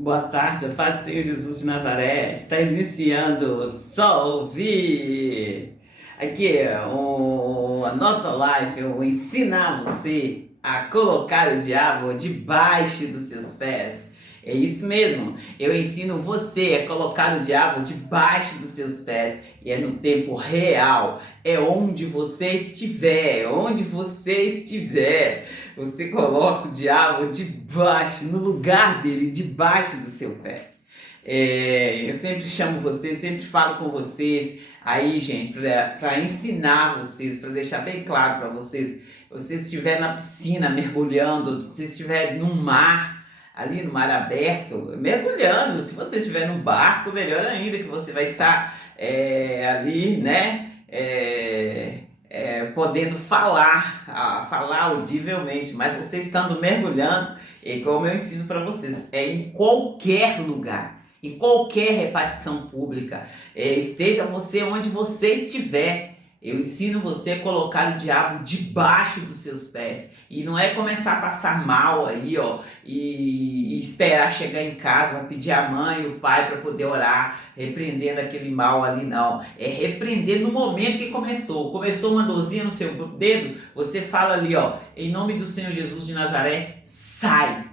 Boa tarde, a paz do Senhor Jesus de Nazaré. Está iniciando Só Ouvir. Aqui é a nossa live, eu vou ensinar você a colocar o diabo debaixo dos seus pés. É isso mesmo, eu ensino você a colocar o diabo debaixo dos seus pés. E é no tempo real, é onde você estiver. Você coloca o diabo debaixo, no lugar dele, debaixo do seu pé. Eu sempre chamo vocês, sempre falo com vocês aí, gente, para ensinar vocês, para deixar bem claro para vocês. Você estiver na piscina mergulhando, se estiver no mar, ali no mar aberto, mergulhando. Se você estiver no barco, melhor ainda, que você vai estar ali, né? Podendo falar audivelmente, mas você estando mergulhando, como eu ensino para vocês, em qualquer lugar, em qualquer repartição pública, esteja você onde você estiver, eu ensino você a colocar o diabo debaixo dos seus pés. E não é começar a passar mal aí, ó, e esperar chegar em casa para pedir a mãe e o pai para poder orar, repreendendo aquele mal ali, não. É repreender no momento que começou. Começou uma dorzinha no seu dedo, você fala ali, ó, em nome do Senhor Jesus de Nazaré, sai.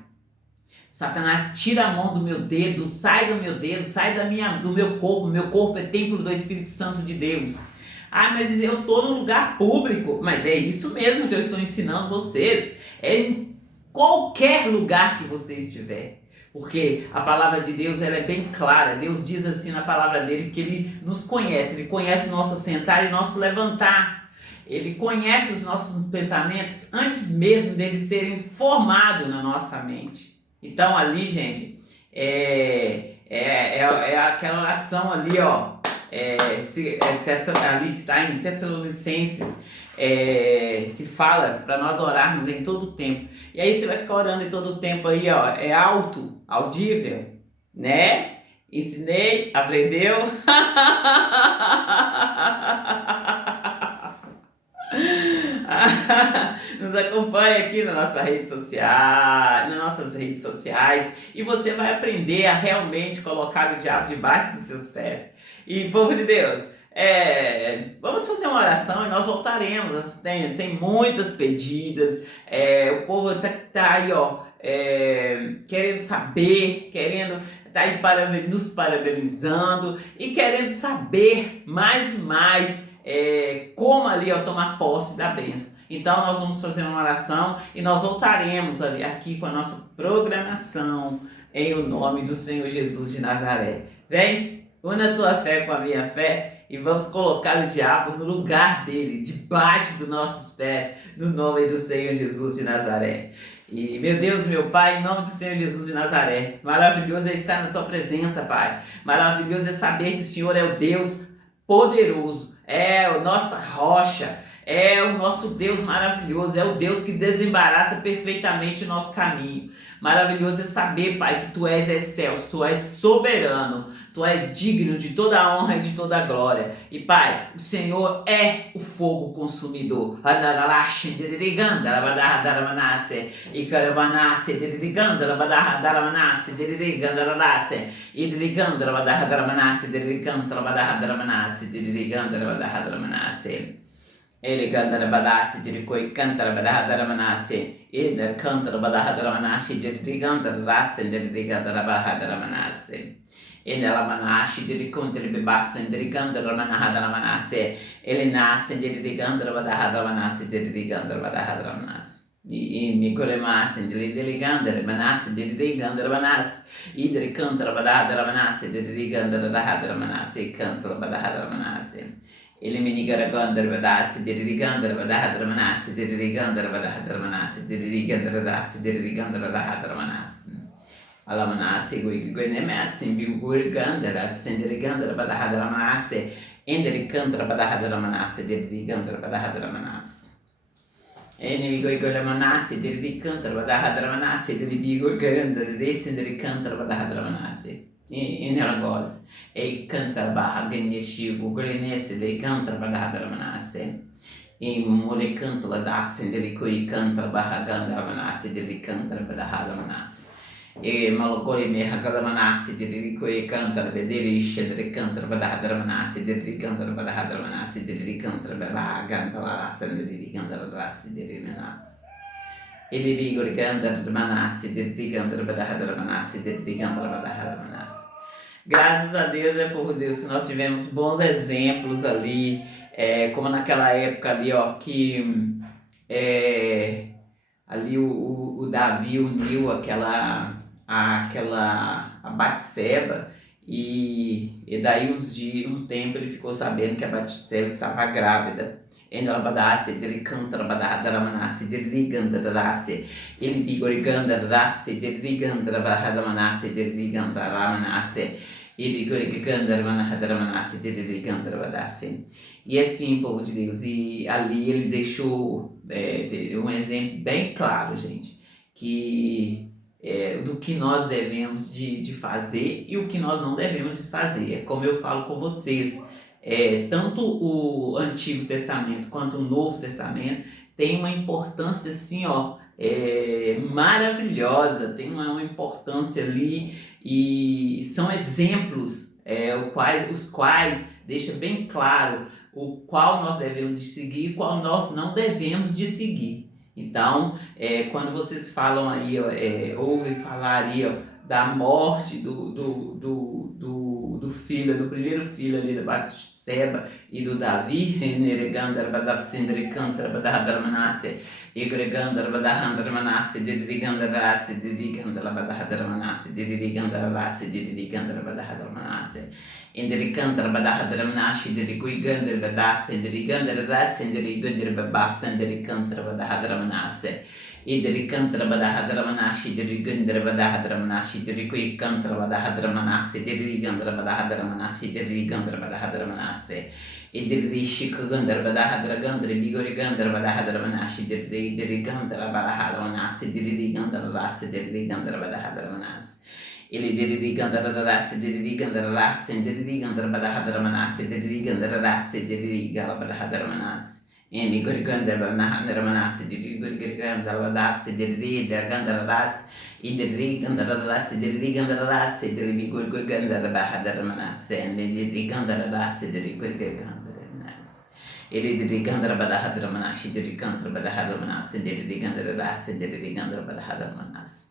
Satanás, tira a mão do meu dedo, sai do meu dedo, sai do meu corpo. Meu corpo é templo do Espírito Santo de Deus. Ah, mas eu estou no lugar público. Mas é isso mesmo que eu estou ensinando vocês. É em qualquer lugar que você estiver. Porque a palavra de Deus ela é bem clara. Deus diz assim na palavra dele que ele nos conhece. Ele conhece o nosso sentar e o nosso levantar. Ele conhece os nossos pensamentos antes mesmo deles serem formados na nossa mente. Então ali, gente, é aquela oração ali, ó. Ali que está em Tessalonicenses, que fala para nós orarmos em todo o tempo. E aí você vai ficar orando em todo o tempo aí, ó. É alto, audível, né? Ensinei, aprendeu? Nos acompanhe aqui na nossa rede social, nas nossas redes sociais, e você vai aprender a realmente colocar o diabo debaixo dos seus pés. E povo de Deus, vamos fazer uma oração e nós voltaremos. Tem muitas pedidas, o povo tá aí, ó, querendo saber, tá aí nos parabenizando e querendo saber mais e mais como ali ó, tomar posse da bênção. Então nós vamos fazer uma oração e nós voltaremos ali, aqui com a nossa programação em o nome do Senhor Jesus de Nazaré. Vem, una a tua fé com a minha fé e vamos colocar o diabo no lugar dele, debaixo dos nossos pés, no nome do Senhor Jesus de Nazaré. E meu Deus, meu Pai, em nome do Senhor Jesus de Nazaré, maravilhoso é estar na tua presença, Pai. Maravilhoso é saber que o Senhor é o Deus poderoso, é a nossa rocha, é o nosso Deus maravilhoso, é o Deus que desembaraça perfeitamente o nosso caminho. Maravilhoso é saber, Pai, que Tu és excelso, Tu és soberano, Tu és digno de toda a honra e de toda a glória. E, Pai, o Senhor é o fogo consumidor. Ele cantara badassi di cui cantara badahadara manassi, il cantara badahadara manassi di cantara rassi di cantara badahadara manassi. E nella manassi di contri bebasta di cantara manahadara manassi, ele nasce di cantara badahadara manassi di cantara badahadara manassi. I Nicole Massi di cantara manassi di cantara manassi, idri cantara badahadara manassi di cantara badahadara manassi, cantara badahadara manassi. Ele minigaragandar badassi dirigandar badahadar manassi dirigandar badahadar manassi dirigandar badassi dirigandar badahadar manassi ala manassi guinemassi biugurgandar ascendirigandar badahadar manassi endirigandar badahadar manassi dirigandar badahadar manassi enemigoigor manassi dirigandar badahadar manassi dirigurgandar descendirigandar badahadar manassi inelagos e canta barra ganheshigo grenesse de canta badahadar manassi e mole canto la dasse dele coi canta barra gandar manassi dele canta badahadar manassi E malokole me hagalamanasi diri koi kantar bediri shedri kantar badahadaramanasi diri kantar badahadaramanasi diri kantar badahagantalarasa diri kantar rasi diri menas. Ele vigor kantar manasi diri kantar badahadaramanasi diri kantar badahadaramanasi. Graças a Deus, povo de Deus, que nós tivemos bons exemplos ali, como naquela época ali, ó, que ali o Davi uniu a Batseba e daí um tempo ele ficou sabendo que a Batseba estava grávida. Ele e assim, povo de Deus, e ali ele deixou um exemplo bem claro, gente, que do que nós devemos de fazer e o que nós não devemos de fazer. É como eu falo com vocês, tanto o Antigo Testamento quanto o Novo Testamento tem uma importância assim, ó, maravilhosa, tem uma importância ali e são exemplos os quais deixa bem claro o qual nós devemos de seguir e qual nós não devemos de seguir. Então, quando vocês falam aí, ouvem falar aí, ó, da morte do filho, do primeiro filho ali da Batseba e do Davi, Neregandar Badafsindri Kantra Badahadaramanase, Egregandar Badahandramanase, Didrigandarase, Didrigandala Badahadaramanase, Didrigandarase, Didrigandar Badahadaramanase. Indirikantar badahadramanashi diriguigandar badath indirigandar ras indirigandar babath indirikantar badahadramanashi indirikantar badahadramanashi dirigandar badahadramanashi diriguikantar badahadramanashi dirigandar badahadramanashi dirigandar badahadramanashi indirishikagandar badahadragandar bigorigandar badahadramanashi dirigandar badahadramanashi dirigandar ras dirigandar badahadramanashi ele dirigandararase, dirigandararase, dirigandarabadahadramanase, dirigandararase, dirigalabadahadramanase. Emi gorigandaramanase, dirigorigandalabadase, dirigandararase, dirigandararase, dirigandararase, dirigorigandarabahadramanase, dirigandararase, dirigorigandaramanase. Ele dirigandarabadahadramanase, dirigandarabadahadramanase, dirigandararase, dirigandarabadahadramanase.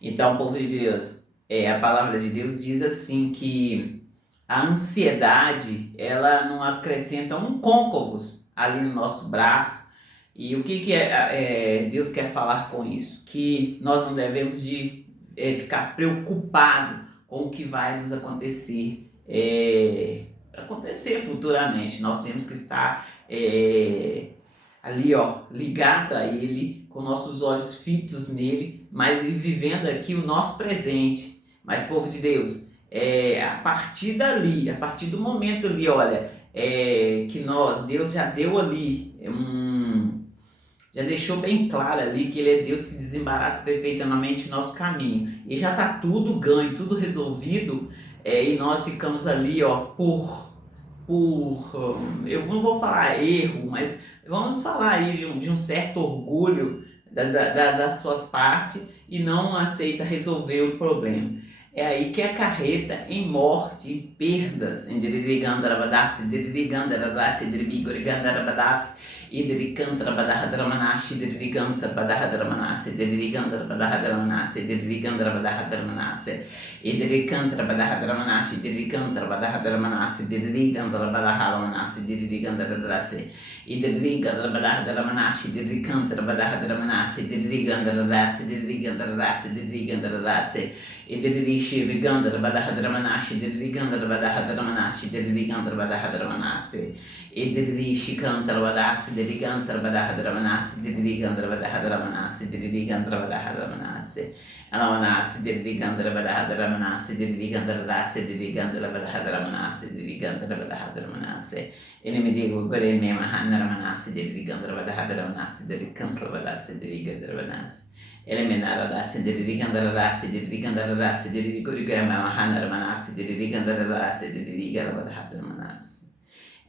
Então, povo de Deus, a palavra de Deus diz assim que a ansiedade, ela não acrescenta um côncavos ali no nosso braço. E o que Deus quer falar com isso? Que nós não devemos de ficar preocupado com o que vai nos acontecer, futuramente. Nós temos que estar ali, ó, ligado a Ele, com nossos olhos fitos nele, mas vivendo aqui o nosso presente. Mas, povo de Deus, a partir dali, a partir do momento ali, olha, que Deus já deu ali, já deixou bem claro ali que Ele é Deus que desembaraça perfeitamente o nosso caminho. E já está tudo ganho, tudo resolvido, e nós ficamos ali, ó, eu não vou falar erro, mas vamos falar aí de um certo orgulho das suas partes e não aceita resolver o problema. É aí que acarreta em morte, em perdas, em dirigandarabadasse, dirigandarabadasse, diribigorigandarabadasse, idiricantarabadahadramanashe, dirigantarabadahadramanase, dirigantarabadahadramanase, dirigantarabadahadramanase, idiricantarabadahadramanashe, dirigantarabadahadramanase, dirigantarabadahadramanase, dirigandarabadasse, idirigantarabadahadramanashe, dirigantarabadahadramanase, dirigandarabadasse, dirigandarabadasse, dirigandarabadasse, idirishi rigandarbadahadramanashe, dirigandarabadahadramanashe, dirigandarabadahadramanase, idirishi cantarabadasse, dirigantarabadahadramanase, dirigandarabadahadramanase, dirigandarabadahadramanase, alamanase, dirigandarabadahadramanase, dirigandarabadasse, dirigandarabadahadramanase, dirigandarabadahadramanase, inimigo goreme mahanamanase, dirigandarabadahadramanase, dirigandarabadasse, dirigandarabadasse. Elemenaradasse, dirigandarabadasse, dirigandarabadasse, dirigorigamahanaramanase, dirigandarabadasse, dirigandarabadahadramanase.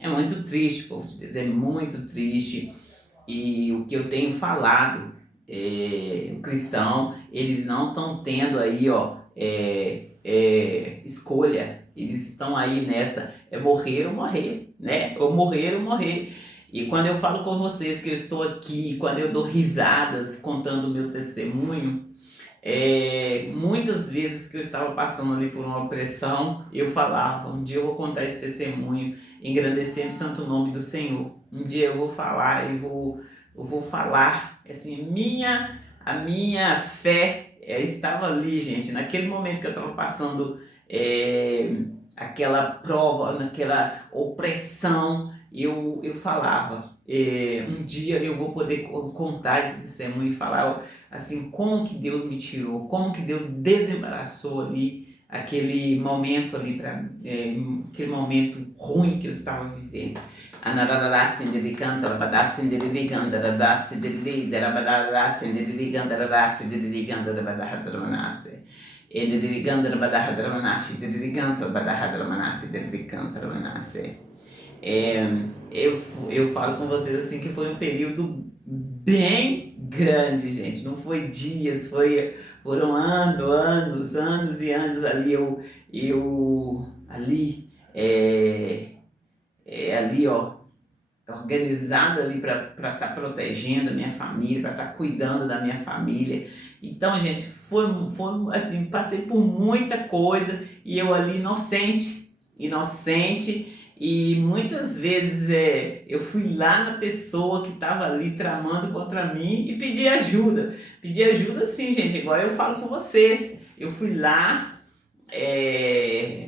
É muito triste, povo de Deus, é muito triste. E o que eu tenho falado o cristão, eles não estão tendo aí, escolha. Eles estão aí nessa, morrer ou morrer, né? Ou morrer ou morrer. E quando eu falo com vocês que eu estou aqui, quando eu dou risadas contando o meu testemunho, muitas vezes que eu estava passando ali por uma opressão, eu falava, um dia eu vou contar esse testemunho, engrandecendo o santo nome do Senhor. Um dia eu vou falar, eu vou falar, assim, a minha fé estava ali, gente, naquele momento que eu estava passando aquela prova, naquela opressão, eu falava, um dia eu vou poder contar esse testemunho e falar assim, como que Deus me tirou, como que Deus desembaraçou ali aquele momento ali, aquele momento ruim que eu estava vivendo. Eu falo com vocês assim que foi um período bem grande, gente. Não foi dias, foram anos e anos ali. Eu ali, ali, organizado ali para estar protegendo a minha família, para estar cuidando da minha família. Então, gente, foi assim, passei por muita coisa e eu ali inocente, e muitas vezes eu fui lá na pessoa que estava ali tramando contra mim e pedi ajuda. Pedi ajuda sim, gente, igual eu falo com vocês. Eu fui lá,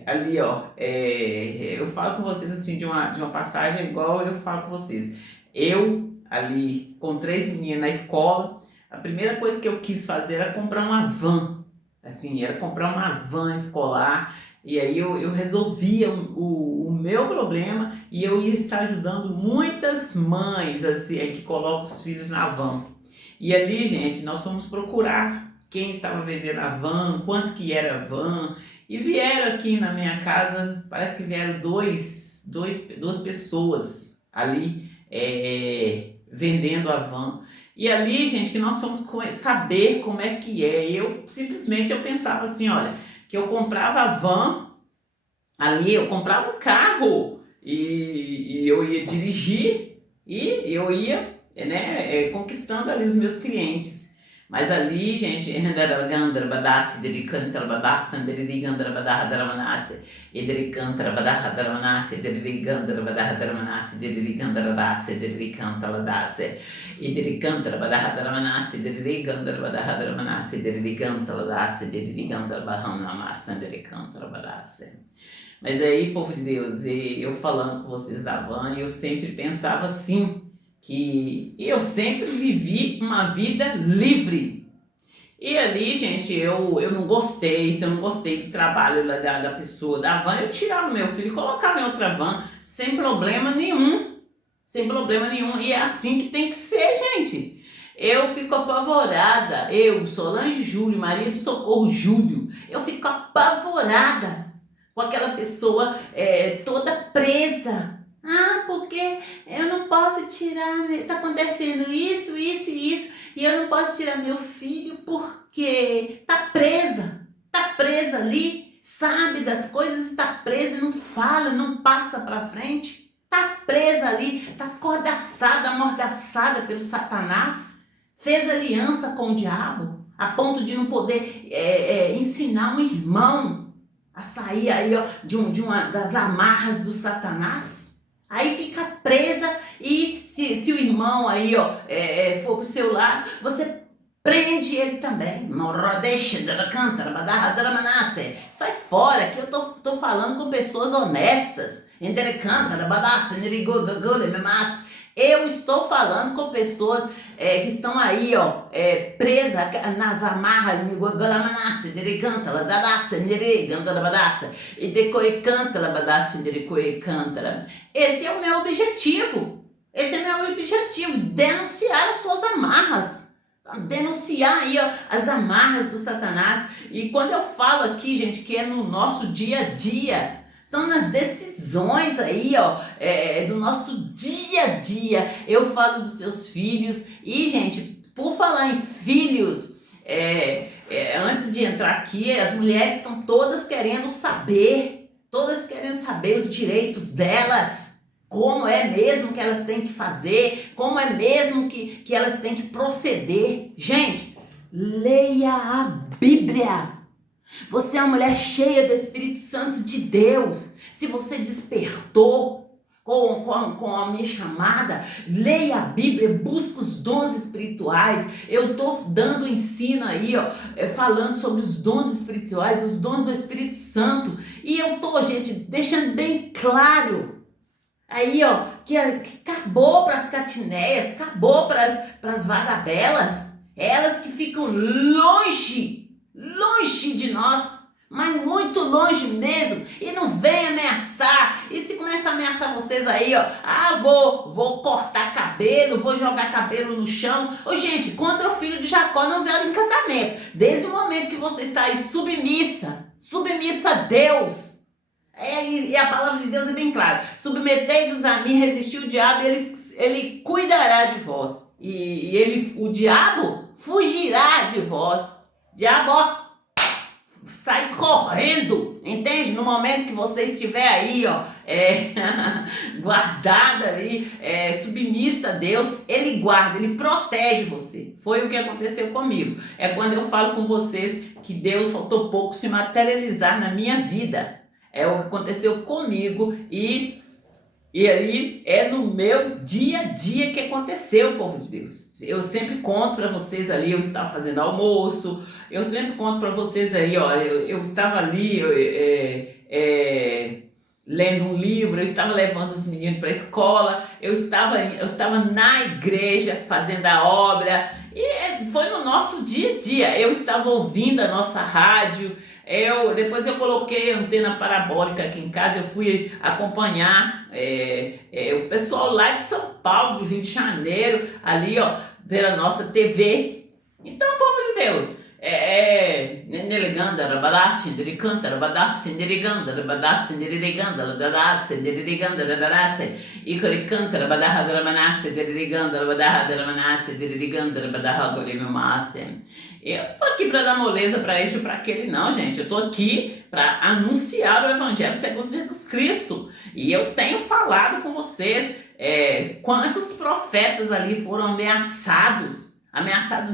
ali eu falo com vocês assim de uma passagem igual eu falo com vocês. Eu ali com 3 meninas na escola, a primeira coisa que eu quis fazer era comprar uma van. Assim, era comprar uma van escolar. E aí eu resolvia o meu problema e eu ia estar ajudando muitas mães assim, que colocam os filhos na van. E ali, gente, nós fomos procurar quem estava vendendo a van, quanto que era a van. E vieram aqui na minha casa, parece que vieram duas pessoas ali vendendo a van. E ali, gente, que nós fomos saber como é que é. Eu pensava assim, olha, que eu comprava a van, ali eu comprava o carro e eu ia dirigir e eu ia, conquistando ali os meus clientes. Mas ali, gente, mas aí, povo de Deus, eu falando com vocês da van, eu sempre pensava assim, que eu sempre vivi uma vida livre. E ali, gente, eu não gostei, se eu não gostei do trabalho da pessoa da van, eu tirava o meu filho e colocava em outra van, sem problema nenhum. Sem problema nenhum. E é assim que tem que ser, gente. Eu fico apavorada. Eu, Solange Júlio, Maria do Socorro Júlio, eu fico apavorada com aquela pessoa toda presa. Ah, porque eu não posso tirar, tá acontecendo isso, e eu não posso tirar meu filho porque tá presa ali, sabe das coisas, tá presa, não fala, não passa pra frente, tá presa ali, tá cordaçada, amordaçada pelo Satanás, fez aliança com o diabo, a ponto de não poder ensinar um irmão a sair aí, de uma das amarras do Satanás. Aí fica presa e se o irmão aí, for pro seu lado, você prende ele também. Sai fora, que eu tô falando com pessoas honestas. Eu estou falando com pessoas que estão aí, presas nas amarras. Esse é o meu objetivo. Denunciar as suas amarras. Denunciar aí, as amarras do Satanás. E quando eu falo aqui, gente, que é no nosso dia a dia, são nas decisões aí, do nosso dia a dia. Eu falo dos seus filhos e, gente, Por falar em filhos, antes de entrar aqui, as mulheres estão todas querendo saber os direitos delas, como é mesmo que elas têm que fazer, como é mesmo que elas têm que proceder. Gente, leia a Bíblia. Você é uma mulher cheia do Espírito Santo de Deus. Se você despertou com a minha chamada, leia a Bíblia, busca os dons espirituais. Eu estou dando ensino aí, falando sobre os dons espirituais, os dons do Espírito Santo. E eu estou, gente, deixando bem claro aí, que acabou para as catineias, acabou para as vagabelas, elas que ficam longe de nós, mas muito longe mesmo, e não vem ameaçar. E se começa a ameaçar vocês aí, vou cortar cabelo, vou jogar cabelo no chão. Gente, contra o filho de Jacó não veio encantamento. Desde o momento que você está aí submissa a Deus. E a palavra de Deus é bem clara: submetei-vos a mim, resistir o diabo, ele cuidará de vós. E o diabo fugirá de vós. Diabo, sai correndo, entende? No momento que você estiver aí, guardada ali, submissa a Deus, ele guarda, ele protege você. Foi o que aconteceu comigo. É quando eu falo com vocês que Deus faltou pouco se materializar na minha vida. É o que aconteceu comigo e aí é no meu dia a dia que aconteceu, povo de Deus. Eu sempre conto para vocês ali, eu estava fazendo almoço, eu sempre conto para vocês aí, eu estava ali lendo um livro, eu estava levando os meninos para a escola, eu estava na igreja fazendo a obra, e foi no nosso dia a dia. Eu estava ouvindo a nossa rádio, depois eu coloquei a antena parabólica aqui em casa, eu fui acompanhar o pessoal lá de São Paulo, do Rio de Janeiro, ali pela nossa TV. Então, povo de Deus, eu tô aqui para dar moleza para este ou para aquele, não, gente. Eu tô aqui para anunciar o Evangelho segundo Jesus Cristo. E eu tenho falado com vocês quantos profetas ali foram ameaçados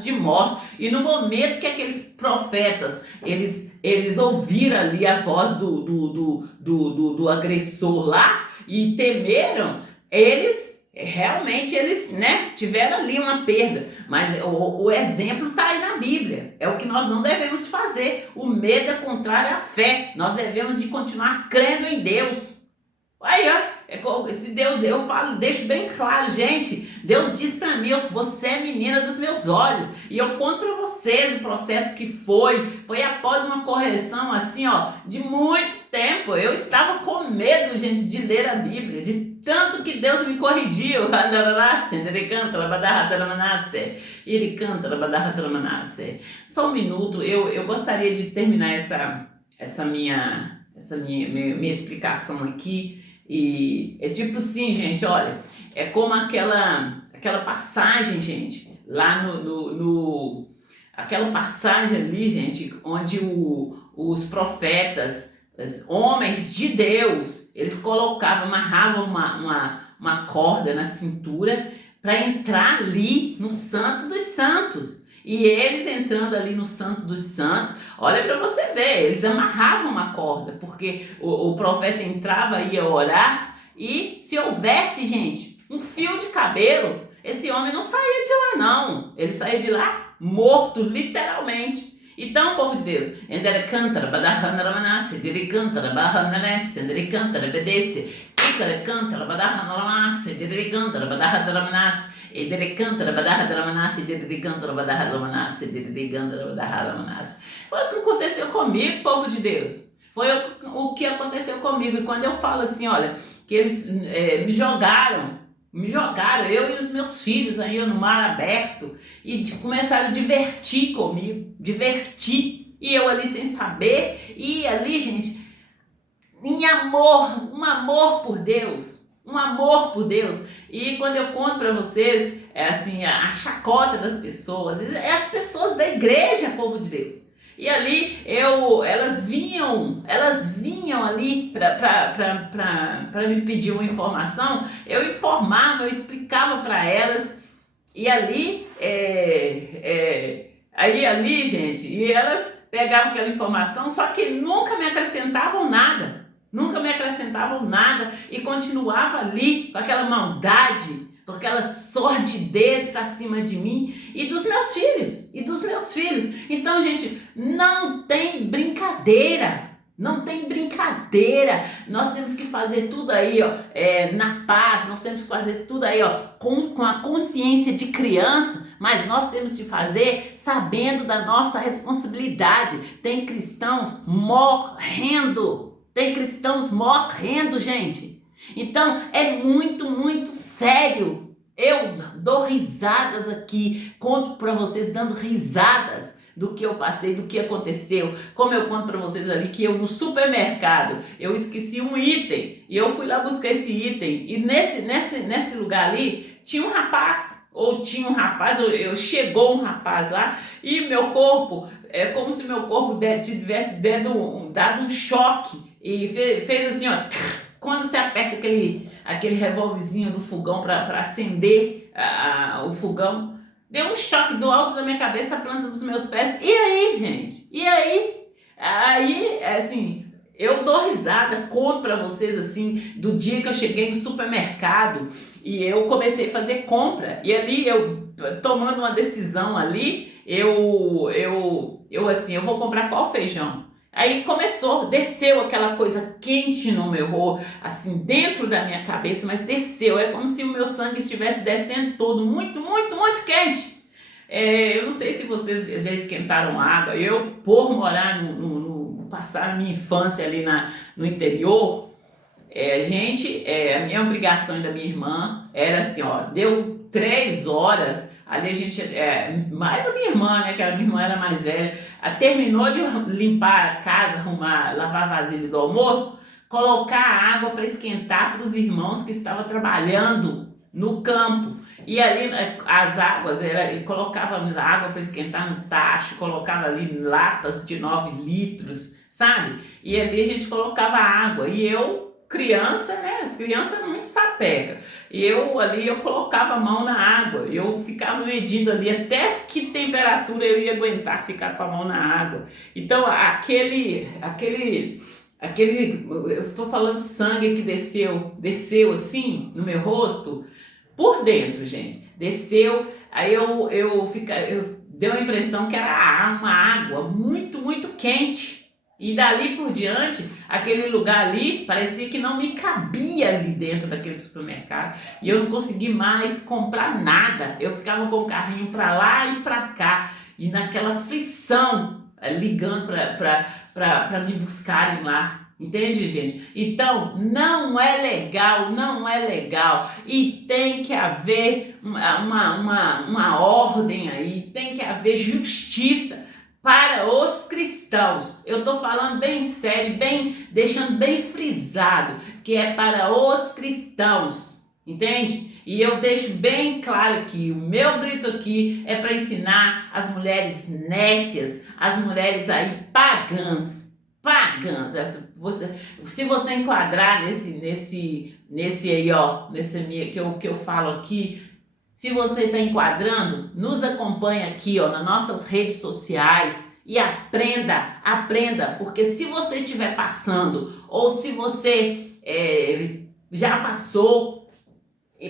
de morte. E no momento que aqueles profetas eles ouviram ali a voz do agressor lá e temeram, realmente eles tiveram ali uma perda. Mas o exemplo está aí na Bíblia. É o que nós não devemos fazer. O medo é contrário à fé. Nós devemos de continuar crendo em Deus. Aí, esse Deus, eu falo, deixo bem claro, gente. Deus diz pra mim: você é menina dos meus olhos. E eu conto pra vocês o processo que foi após uma correção assim, de muito tempo. Eu estava com medo, gente, de ler a Bíblia, de tanto que Deus me corrigiu. Só um minuto, eu gostaria de terminar essa minha explicação aqui. E é tipo assim, gente, olha, é como aquela passagem, gente, lá aquela passagem ali, gente, onde os profetas, os homens de Deus, eles amarravam uma corda na cintura para entrar ali no Santo dos Santos. E eles entrando ali no Santo dos Santos, olha para você ver, eles amarravam uma corda, porque o profeta entrava e ia orar, e se houvesse, gente, um fio de cabelo, esse homem não saía de lá não, ele saía de lá morto, literalmente. Então, povo de Deus, foi o que aconteceu comigo, povo de Deus. Foi o que aconteceu comigo. E quando eu falo assim, olha, que eles me jogaram, eu e os meus filhos aí no mar aberto, e começaram a divertir comigo, e eu ali sem saber, e ali, gente, em amor, um amor por Deus, um amor por Deus. E quando eu conto para vocês, é assim, a chacota das pessoas, é as pessoas da igreja, povo de Deus. E ali elas vinham ali para me pedir uma informação, eu informava, eu explicava para elas, e ali, gente, e elas pegavam aquela informação, só que nunca me acrescentavam nada e continuava ali com aquela maldade, com aquela sordidez para cima de mim e dos meus filhos. Então, gente, não tem brincadeira. Nós temos que fazer tudo aí, ó, na paz. Nós temos que fazer tudo aí, ó, com a consciência de criança, mas nós temos que fazer sabendo da nossa responsabilidade. Tem cristãos morrendo, gente. Então é muito, muito sério. Eu dou risadas aqui, conto para vocês dando risadas do que eu passei, do que aconteceu, como eu conto para vocês ali que eu no supermercado, eu esqueci um item e eu fui lá buscar esse item e nesse lugar ali tinha um rapaz, chegou um rapaz lá e meu corpo, é como se meu corpo tivesse dado um choque e fez assim, ó, quando você aperta aquele revólverzinho do fogão para acender o fogão, deu um choque do alto da minha cabeça à planta dos meus pés. E aí, gente? Aí, assim, eu dou risada, conto pra vocês, assim, do dia que eu cheguei no supermercado e eu comecei a fazer compra. E ali, eu tomando uma decisão ali, eu vou comprar qual feijão? Aí desceu aquela coisa quente no meu rosto, assim, dentro da minha cabeça, mas desceu, é como se o meu sangue estivesse descendo todo, muito, muito, muito quente. Eu não sei se vocês já esquentaram água, por morar passar a minha infância ali no interior, a minha obrigação e da minha irmã era assim, ó, deu 3 horas, ali a gente, mais a minha irmã, né, que a minha irmã era mais velha, terminou de limpar a casa, lavar a vasilha do almoço, colocar água para esquentar para os irmãos que estavam trabalhando no campo. E ali as águas, colocávamos água para esquentar no tacho, colocava ali latas de 9 litros, sabe? E ali a gente colocava água. E eu, criança, né? Criança muito sapeca. E eu colocava a mão na água. Eu ficava medindo ali até que temperatura eu ia aguentar ficar com a mão na água. Então, eu estou falando sangue que desceu assim no meu rosto, por dentro, gente. Desceu, aí deu a impressão que era uma água muito, muito quente. E dali por diante, aquele lugar ali parecia que não me cabia ali dentro daquele supermercado. E eu não consegui mais comprar nada. Eu ficava com o carrinho para lá e para cá. E naquela aflição, ligando para me buscarem lá. Entende, gente? Então, não é legal. E tem que haver uma ordem aí, tem que haver justiça para os cristãos. Eu estou falando bem sério, deixando bem frisado, que é para os cristãos, entende? E eu deixo bem claro aqui, o meu grito aqui é para ensinar as mulheres nécias, as mulheres aí pagãs, se você enquadrar nesse aí, ó, que eu falo aqui, se você está enquadrando, nos acompanha aqui, ó, nas nossas redes sociais e aprenda, porque se você estiver passando ou se você já passou,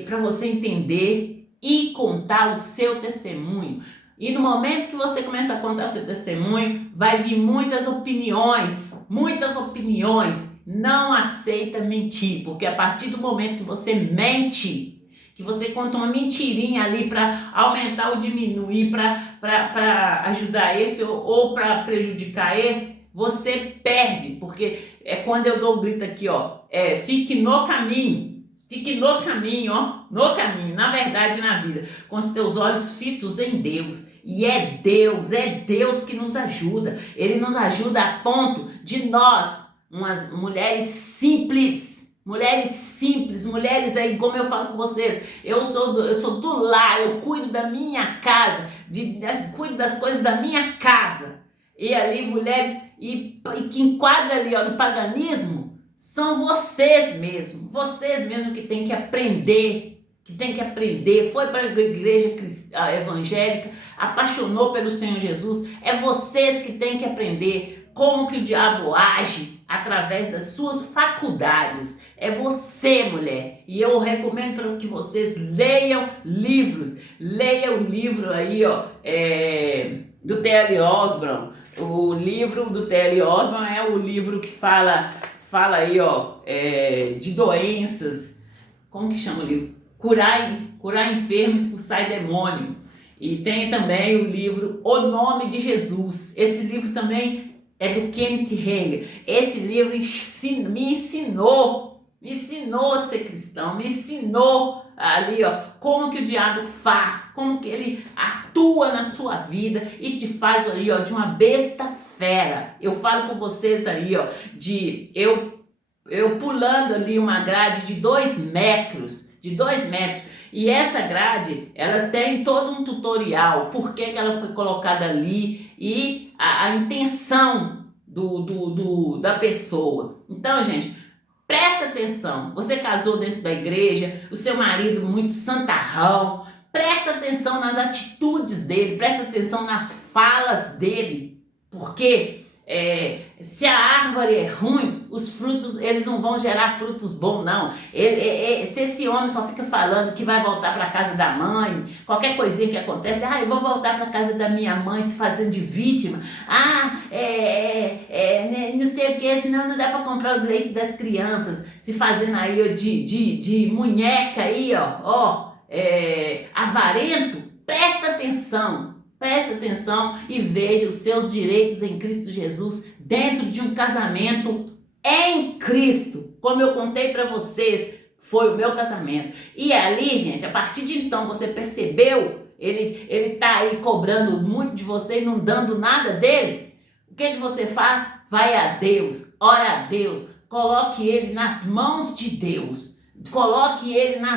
para você entender e contar o seu testemunho. E no momento que você começa a contar o seu testemunho, vai vir muitas opiniões. Não aceita mentir, porque a partir do momento que você mente, que você conta uma mentirinha ali para aumentar ou diminuir, para ajudar esse ou para prejudicar esse, você perde, porque é quando eu dou o grito aqui, ó, fique no caminho, ó, no caminho, na verdade, na vida, com os teus olhos fitos em Deus. E é Deus que nos ajuda. Ele nos ajuda a ponto de nós, umas mulheres simples, mulheres simples, mulheres aí, como eu falo com vocês, eu sou do lar, eu cuido da minha casa, cuido das coisas da minha casa. E ali mulheres e que enquadra ali ó, no paganismo, são vocês mesmos que têm que aprender, foi para a igreja evangélica, apaixonou pelo Senhor Jesus, é vocês que têm que aprender como que o diabo age através das suas faculdades. É você, mulher. E eu recomendo para que vocês leiam livros. Leia o livro aí, ó, do T.L. Osborne. O livro do T.L. Osborne é o livro que fala aí, ó, de doenças. Como que chama o livro? Curar enfermos, expulsar demônio. E tem também o livro O Nome de Jesus. Esse livro também é do Kenneth Hagin. Esse livro me ensinou a ser cristão, me ensinou ali, ó, como que o diabo faz, como que ele atua na sua vida e te faz aí, ó, de uma besta fera. Eu falo com vocês aí, ó, de eu pulando ali uma grade de 2 metros, e essa grade, ela tem todo um tutorial, por que ela foi colocada ali e a intenção da pessoa. Então, gente, presta atenção. Você casou dentro da igreja, o seu marido muito santarrão, presta atenção nas atitudes dele, presta atenção nas falas dele, porque se a árvore é ruim, os frutos, eles não vão gerar frutos bons, não. Se esse homem só fica falando que vai voltar para casa da mãe, qualquer coisinha que acontece, eu vou voltar para casa da minha mãe se fazendo de vítima, não sei o que, senão não dá para comprar os leites das crianças, se fazendo aí ó, de munheca aí, ó, avarento. Presta atenção e veja os seus direitos em Cristo Jesus dentro de um casamento em Cristo. Como eu contei para vocês, foi o meu casamento. E ali, gente, a partir de então, você percebeu? Ele tá aí cobrando muito de você e não dando nada dele. O que você faz? Vai a Deus, ora a Deus, coloque ele nas mãos de Deus. Coloque ele na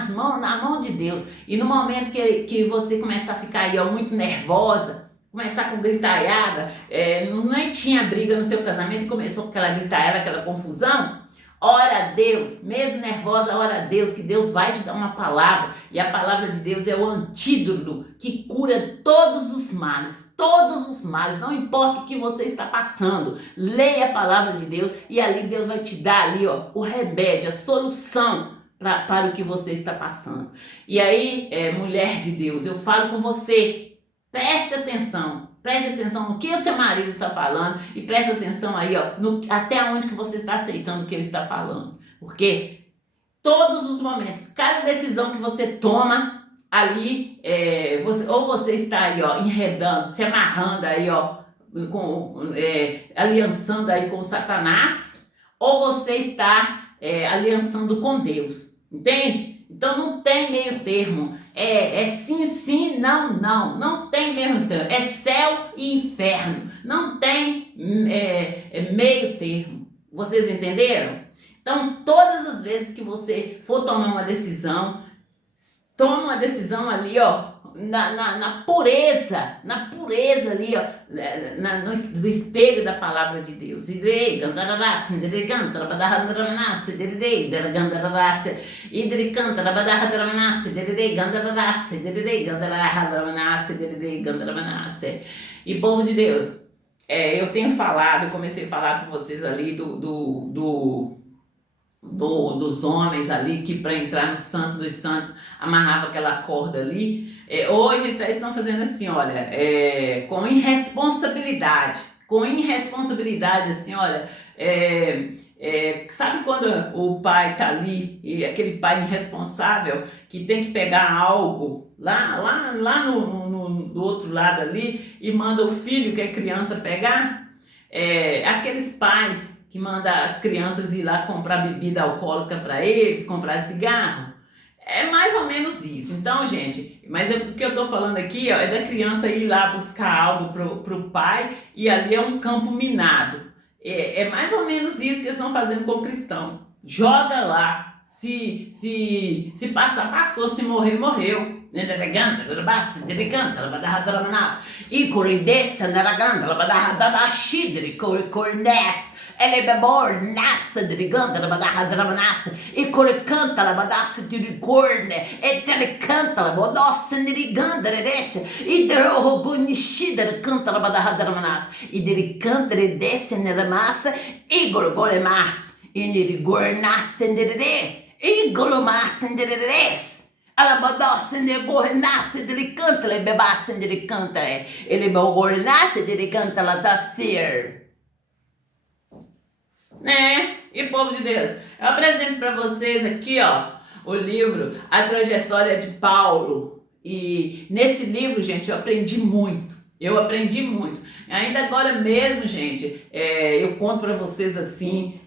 mão de Deus. E no momento que você começar a ficar aí, ó, muito nervosa, começar com gritalhada, nem tinha briga no seu casamento e começou com aquela gritalhada, aquela confusão, ora a Deus, mesmo nervosa, ora a Deus, que Deus vai te dar uma palavra, e a palavra de Deus é o antídoto que cura todos os males, não importa o que você está passando, leia a palavra de Deus e ali Deus vai te dar ali, ó, o remédio, a solução para o que você está passando. E aí, mulher de Deus, eu falo com você, preste atenção no que o seu marido está falando e preste atenção aí, ó, até onde que você está aceitando o que ele está falando. Porque todos os momentos, cada decisão que você toma ali, você está aí, ó, enredando, se amarrando aí, ó, aliançando aí com Satanás, ou você está aliançando com Deus. Entende? Então não tem meio termo. Sim, não tem meio termo. É céu e inferno. Não tem meio termo. Vocês entenderam? Então todas as vezes que você for tomar uma decisão, toma uma decisão ali, ó, na pureza ali, ó, do espelho da palavra de Deus. E povo de Deus, eu tenho falado, comecei a falar com vocês ali dos homens ali que para entrar no Santo dos Santos amarrava aquela corda ali. Hoje eles estão fazendo assim, olha, com irresponsabilidade assim, olha, sabe quando o pai tá ali, e aquele pai irresponsável que tem que pegar algo lá do outro lado ali e manda o filho, que é criança, pegar? Aqueles pais que mandam as crianças ir lá comprar bebida alcoólica para eles, comprar cigarro. É mais ou menos isso. Então, gente, mas o que eu tô falando aqui, ó, é da criança ir lá buscar algo pro pai e ali é um campo minado. É mais ou menos isso que eles estão fazendo com o cristão. Joga lá. Se passar, passou. Se morrer, morreu. Igor dessa naraganda, labadahadada shidri, cornes. Ele bebor nessa de ganda da badarra dramanassa e canta la badassa de corne e te canta la bodossa de ganda desse e drogo nishida canta la badarra dramanassa e de canta desse nella massa Igor golemas e de gornasse de Igor massa de res alla badossa de gornasse de canta le bebasse de canta ele gornasse de canta la tassir. Né? E povo de Deus, eu apresento para vocês aqui, ó, o livro A Trajetória de Paulo. E nesse livro, gente, eu aprendi muito. Ainda agora mesmo, gente, eu conto para vocês assim,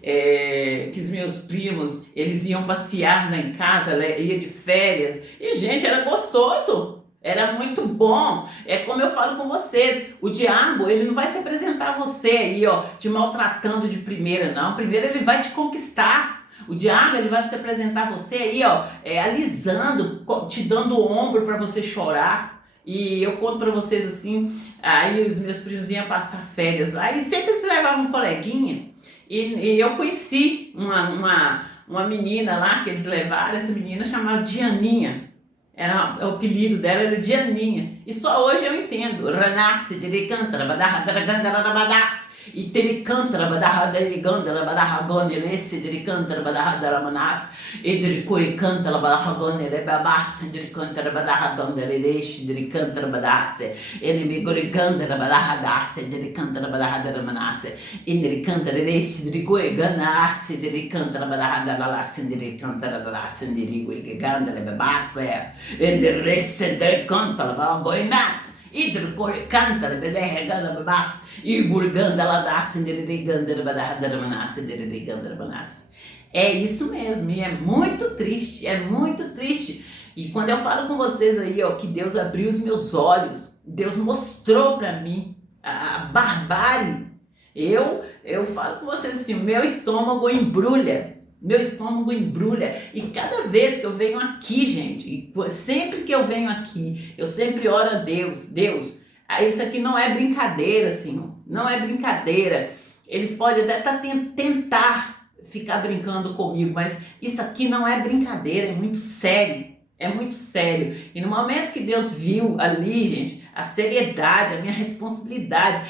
que os meus primos, eles iam passear lá em casa, ia de férias. E, gente, era gostoso. Era muito bom. É como eu falo com vocês, o diabo, ele não vai se apresentar a você aí, ó, te maltratando de primeira, não. Primeiro ele vai te conquistar. O diabo, ele vai se apresentar a você aí, ó, alisando, te dando o ombro para você chorar. E eu conto para vocês assim, aí os meus primos iam passar férias lá e sempre se levava um coleguinha. E eu conheci uma menina lá que eles levaram, essa menina chamada Dianinha. O apelido dela era Dianinha. E só hoje eu entendo. Renasce, telecanta, rabadarra, draganda, rabadas. E telecanta, rabadarra, deleganda, rabadarra, gonelesse, telecanta, rabadarra, dramanas. E delicuricanta, rabadarra, gonele, babas, telecanta, rabadarra, gonelesse, telecanta, rabadasse. Ele bigoriganda, rabadarra, dasse, telecanta, rabadarra, dramanas. E telecanta, relesse, delicuriganasse, telecanta, rabadarra, dalasse, telecanta, rabadasse, telecanta, babasse. E de resse del canta la bagoinas e de corre canta la bede ganda babas e gurganda la das de ganda da manas de ganda banas. É isso mesmo, e é muito triste, E quando eu falo com vocês aí, ó, que Deus abriu os meus olhos, Deus mostrou para mim a barbárie. Eu falo com vocês assim, o meu estômago embrulha. E cada vez que eu venho aqui, gente, sempre que eu venho aqui, eu sempre oro a Deus, isso aqui não é brincadeira, Senhor, não é brincadeira. Eles podem até tentar ficar brincando comigo, mas isso aqui não é brincadeira, é muito sério. E no momento que Deus viu ali, gente, a seriedade, a minha responsabilidade,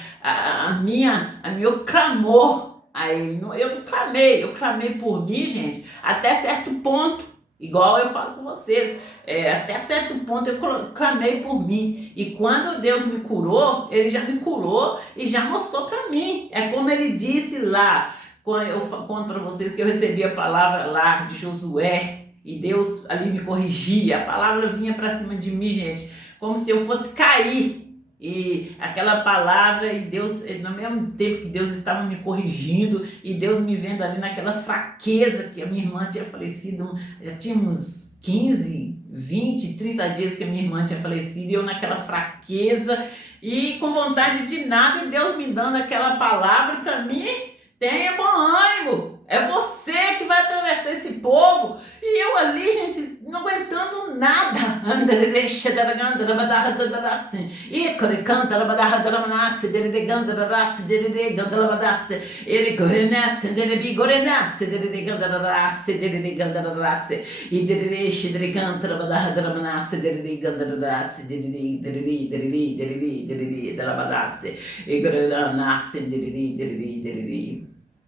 meu clamor, aí eu clamei por mim, gente, até certo ponto, igual eu falo com vocês, até certo ponto eu clamei por mim, e quando Deus me curou, Ele já me curou e já mostrou para mim, é como Ele disse lá, quando eu conto para vocês que eu recebi a palavra lá de Josué, e Deus ali me corrigia, a palavra vinha para cima de mim, gente, como se eu fosse cair. E aquela palavra, e Deus, no mesmo tempo que Deus estava me corrigindo, e Deus me vendo ali naquela fraqueza, que a minha irmã tinha falecido, já tinha uns 15, 20, 30 dias que a minha irmã tinha falecido, e eu naquela fraqueza, e com vontade de nada, e Deus me dando aquela palavra para mim, tenha bom ânimo, é você que vai atravessar esse povo. E eu ali, gente, não aguentando nada. E canta ele correnesse, ele bigorenesse, ele gandarasse, ele gandarasse, e ele canta rabadasse, ele gandarasse,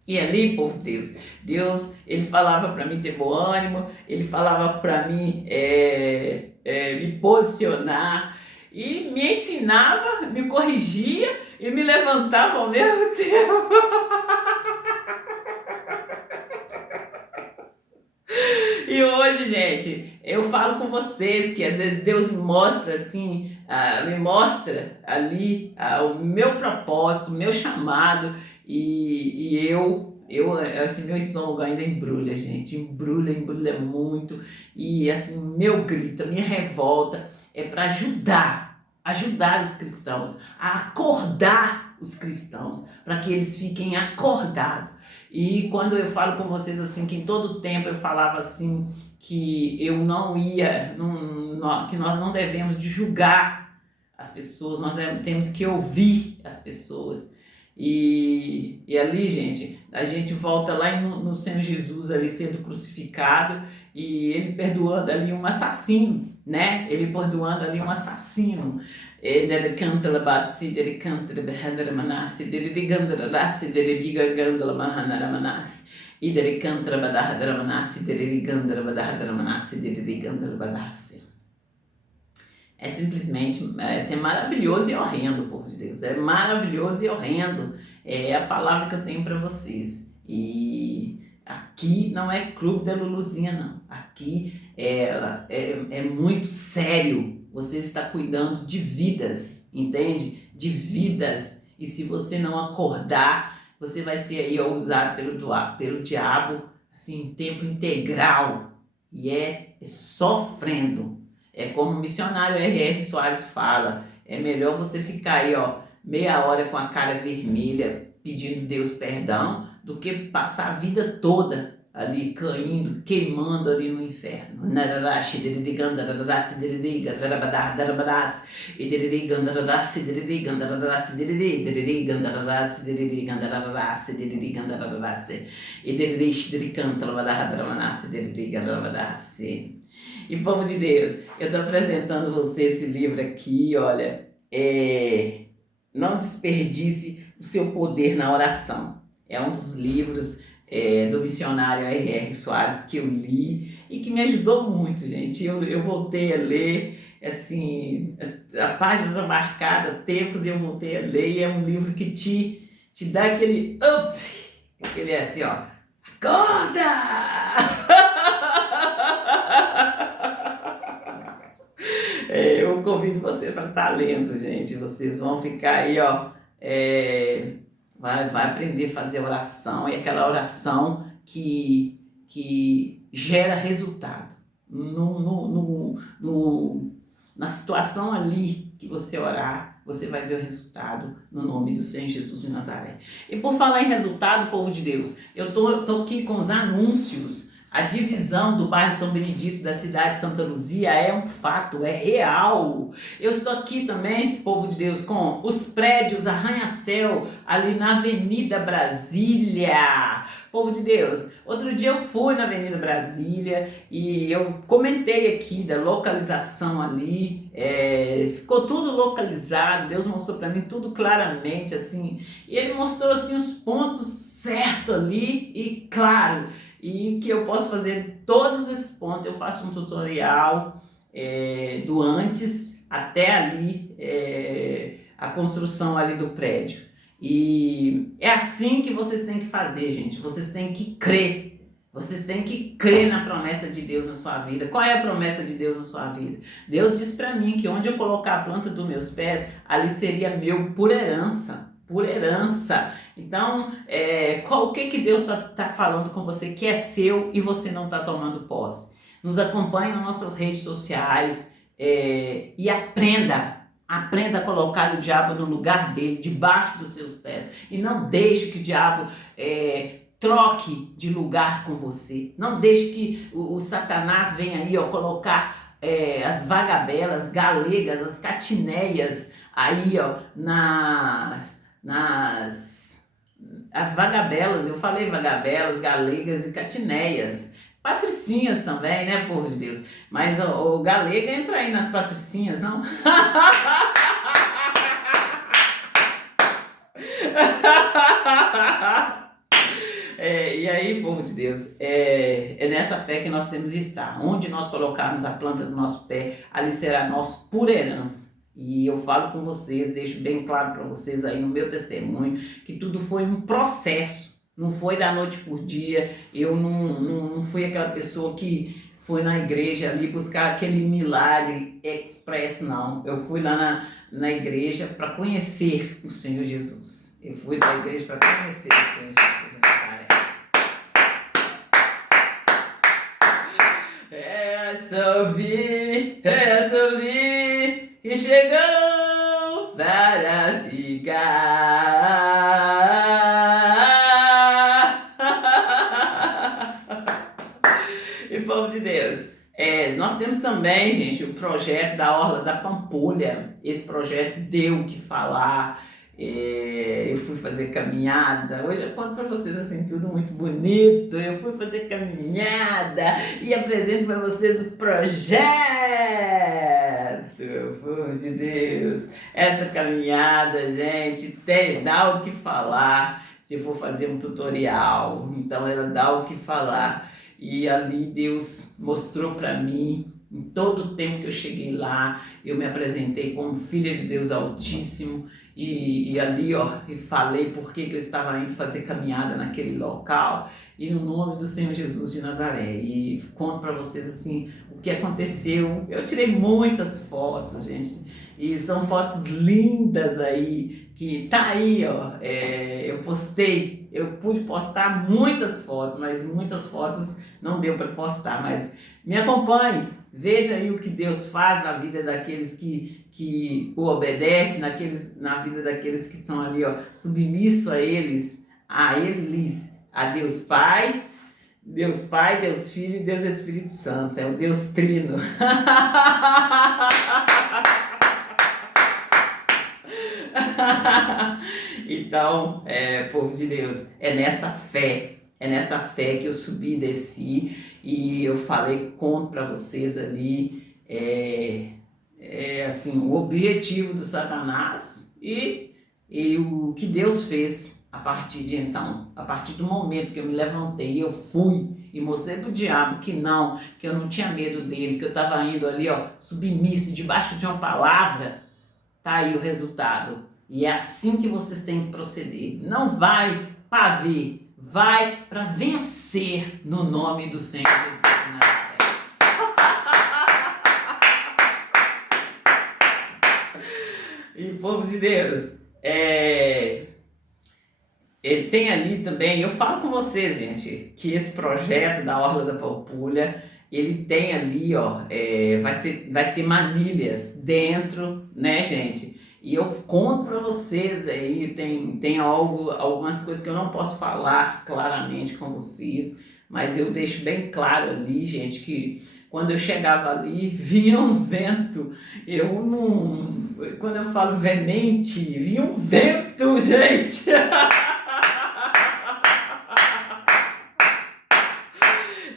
e ali, povo de Deus, Ele falava para mim ter bom ânimo, Ele falava para mim me posicionar, e me ensinava, me corrigia e me levantava ao mesmo tempo. E hoje, gente, eu falo com vocês que às vezes Deus me mostra assim, me mostra ali o meu propósito, o meu chamado, e eu assim, meu estômago ainda embrulha, gente, embrulha muito, e assim, meu grito, a minha revolta é para ajudar os cristãos, a acordar os cristãos, para que eles fiquem acordados. E quando eu falo com vocês assim, que em todo tempo eu falava assim, que eu não ia, que nós não devemos de julgar as pessoas, nós temos que ouvir as pessoas. E ali, gente, a gente volta lá no Senhor Jesus ali sendo crucificado e ele perdoando ali um assassino, né? Ele perdoando ali um assassino. Ele canta la batsi, ele canta la behandra manasi, ele digandra rasi, ele bigagandra mahanara manasi. E ele canta la badahadra manasi, ele digandra badahadra manasi, ele digandra badasi. É simplesmente é maravilhoso e horrendo, povo de Deus. É maravilhoso e horrendo. É a palavra que eu tenho para vocês. E aqui não é clube da Luluzinha, não. Aqui é muito sério. Você está cuidando de vidas, entende? De vidas. E se você não acordar, você vai ser aí usado pelo diabo assim, em tempo integral. E é sofrendo. É como o missionário R.R. Soares fala, é melhor você ficar aí, meia hora com a cara vermelha pedindo Deus perdão do que passar a vida toda ali caindo, queimando ali no inferno. E povo de Deus, eu estou apresentando você esse livro aqui, olha, Não Desperdice o Seu Poder na Oração. É um dos livros do missionário R.R. Soares que eu li e que me ajudou muito, gente. Eu voltei a ler, assim, a página está marcada, tempos, e eu voltei a ler, e é um livro que te dá aquele up, aquele assim, acorda! Eu convido você para estar lendo, gente. Vocês vão ficar aí, vai aprender a fazer oração, e aquela oração que gera resultado. Na situação ali que você orar, você vai ver o resultado no nome do Senhor Jesus de Nazaré. E por falar em resultado, povo de Deus, eu tô aqui com os anúncios. A divisão do bairro São Benedito da cidade de Santa Luzia é um fato, é real. Eu estou aqui também, povo de Deus, com os prédios Arranha-Céu ali na Avenida Brasília. Povo de Deus, outro dia eu fui na Avenida Brasília e eu comentei aqui da localização ali, ficou tudo localizado, Deus mostrou para mim tudo claramente, assim, e Ele mostrou assim os pontos certos ali e claro, e que eu posso fazer todos esses pontos. Eu faço um tutorial do antes até ali, a construção ali do prédio. E é assim que vocês têm que fazer, gente. Vocês têm que crer. Vocês têm que crer na promessa de Deus na sua vida. Qual é a promessa de Deus na sua vida? Deus disse para mim que onde eu colocar a planta dos meus pés, ali seria meu por herança. Por herança. Então, o que Deus tá falando com você que é seu e você não está tomando posse? Nos acompanhe nas nossas redes sociais e aprenda a colocar o diabo no lugar dele, debaixo dos seus pés. E não deixe que o diabo troque de lugar com você. Não deixe que o Satanás venha aí colocar as vagabelas galegas, as catineias aí as vagabelas, eu falei vagabelas, galegas e catineias, patricinhas também, né, povo de Deus? Mas o galega entra aí nas patricinhas, não? E aí, povo de Deus, é nessa fé que nós temos de estar. Onde nós colocarmos a planta do nosso pé, ali será nosso por herança. E eu falo com vocês, deixo bem claro para vocês aí no meu testemunho, que tudo foi um processo, não foi da noite por dia. Eu não fui aquela pessoa que foi na igreja ali buscar aquele milagre express, não. Eu fui lá na igreja para conhecer o Senhor Jesus. Eu fui para a igreja para conhecer o Senhor Jesus de Nazaré. Essa ouvi que chegou para ficar. povo de Deus, nós temos também, gente, o projeto da Orla da Pampulha. Esse projeto deu o que falar. Eu fui fazer caminhada. Hoje eu conto para vocês assim, tudo muito bonito. Eu fui fazer caminhada e apresento para vocês o projeto, povo de Deus. Essa caminhada, gente, dá o que falar. Se for fazer um tutorial, então ela dá o que falar. E ali Deus mostrou para mim, em todo o tempo que eu cheguei lá, eu me apresentei como filha de Deus Altíssimo e ali, e falei por que eu estava indo fazer caminhada naquele local e no nome do Senhor Jesus de Nazaré. E conto para vocês assim o que aconteceu. Eu tirei muitas fotos, gente, e são fotos lindas aí, que tá aí, eu postei, eu pude postar muitas fotos, mas muitas fotos não deu para postar, mas me acompanhe, veja aí o que Deus faz na vida daqueles que o obedecem, na vida daqueles que estão ali, submisso a eles, a Deus Pai, Deus Filho e Deus Espírito Santo, é o Deus Trino. Então, povo de Deus, é nessa fé que eu subi e desci, e eu falei, conto para vocês ali, assim, o objetivo do Satanás e o que Deus fez a partir de então, a partir do momento que eu me levantei, eu fui e mostrei pro diabo que eu não tinha medo dele, que eu estava indo ali, submisso, debaixo de uma palavra. Tá aí o resultado. E é assim que vocês têm que proceder. Não vai para ver, vai para vencer no nome do Senhor Jesus de Nazaré. E povo de Deus, ele tem ali também, eu falo com vocês, gente, que esse projeto da Orla da Pampulha, ele tem ali, vai ter manilhas dentro, né, gente? E eu conto para vocês aí, tem algumas coisas que eu não posso falar claramente com vocês, mas eu deixo bem claro ali, gente, que quando eu chegava ali, vinha um vento, quando eu falo veemente, vinha um vento, gente!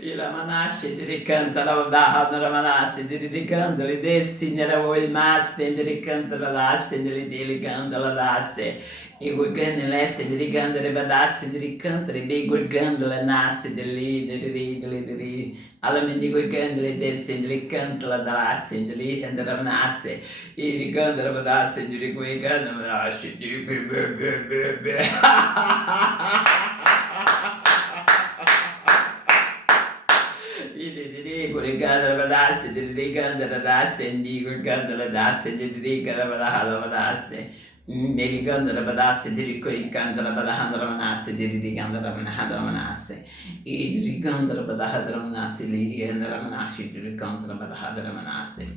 Iramanashi diricanta la daha naramanasi diricanda le dessi nera voi masse diricanta la dasse nelle deleganda la dasse e gurganda lesse diricanda le badasse diricanta le bei gurganda la nasse delle alla mendi gurganda le dessi diricanta la dasse delle andaramanasse e diricanda la badasse diricanda la dasse Guriganda Vadase, Diriganda Radase, Nigurganda Ladase, Diriganda Vadahalavadase, Diriganda Rabadase, Diricanda Rabadahandramanasse, Diriganda Ramanahandramanasse, e Diriganda Rabadahandramanasse, Lirianda Ramanashi, Diricanda Rabadahandramanasse,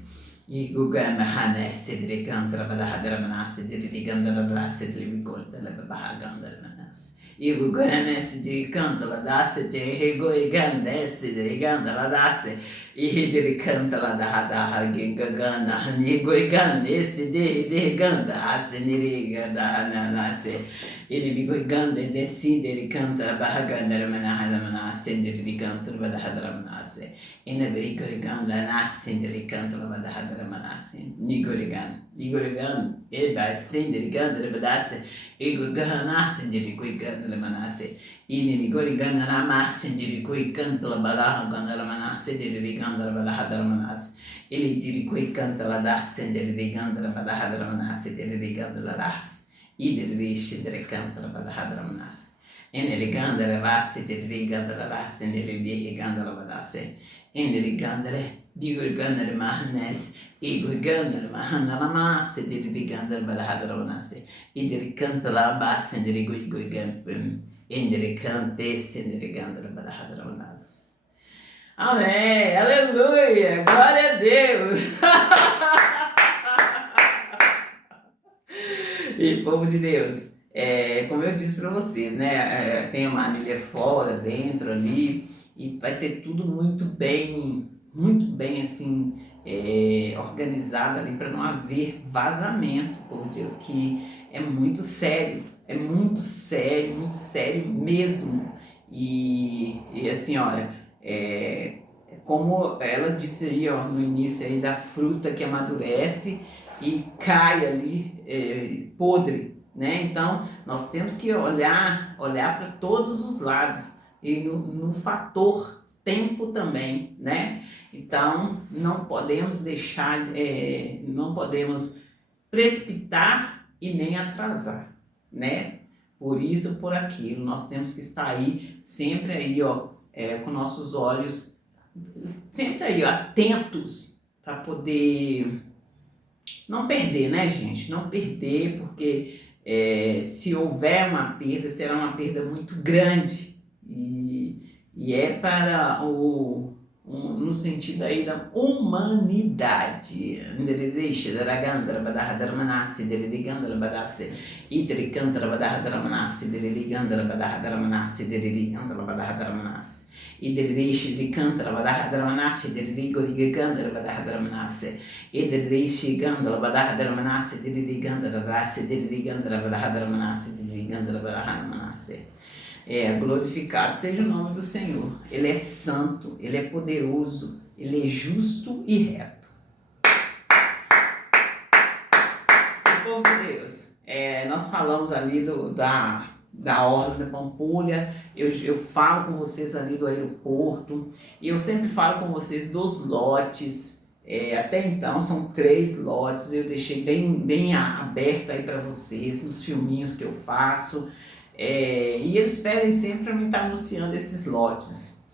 e Guganda Hanesse, Diricanda Rabadahandramanasse, Diriganda Rabadasse, Diriganda Rabadahandramanasse. E o Guanese de canta la dasse, te rego e gandesse, de ganda la dasse, e de canta la da gigaganda, nego e gandesse, de ganda, asse, neriga da nanasse, e de bigoganda e decide, de canta la bahaganda, ramanasse, de canta la bahadramanasse, e ne bigoganda nasce, de canta la bahadramanasse, nigorigan, e basse, de ganda, rabadasse, e guganasse, de cuiganda. Manasse, e Nigori Gandana Massin, de Ricoi canta la balaha Gandaramanasse, de Riganda Balahadramanasse, ele de Ricoi canta la dasse, de Riganda Balahadramanasse, de Riganda la das, e de Rishi de Recanta la Balahadramanasse, e Neliganda Ravasse, de Riganda la dasse, de Riganda la badasse, e Neligandere, di Gurganda Mahnes, e Gurganda Mahana la masse, de Riganda Balahadramanasse, e de Ricanta la basse, de Rigoi Gampim. Endericante-se, endericando para Hadramanas. Amém, aleluia, glória a Deus. E povo de Deus, como eu disse para vocês, né, tem uma anilha fora, dentro ali, e vai ser tudo muito bem assim, organizado ali para não haver vazamento, por Deus, que muito sério mesmo. E assim, olha, como ela disse aí, ó, no início aí, da fruta que amadurece e cai ali podre, né? Então nós temos que olhar para todos os lados e no fator tempo também, né? Então não podemos deixar, não podemos precipitar e nem atrasar, né? Por isso, por aquilo, nós temos que estar aí, sempre aí, ó, com nossos olhos, sempre aí, ó, atentos, para poder não perder, né, gente? Não perder, porque se houver uma perda, será uma perda muito grande. E é para no sentido aí da humanidade. Glorificado seja o nome do Senhor. Ele é santo, Ele é poderoso, Ele é justo e reto. O povo de Deus, nós falamos ali da Orla da Pampulha, eu falo com vocês ali do aeroporto, e eu sempre falo com vocês dos lotes. Até então são 3 lotes, eu deixei bem aberto aí para vocês, nos filminhos que eu faço. E eles pedem sempre para mim estar anunciando esses lotes.